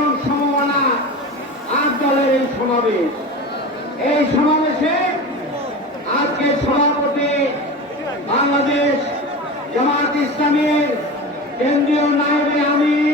এবং সমমনা 8 দলের এই সমাবেশ। এই সমাবেশে আজকে সভাপতি বাংলাদেশ জামায়াত ইসলামীর কেন্দ্রীয় নায়েবে আমির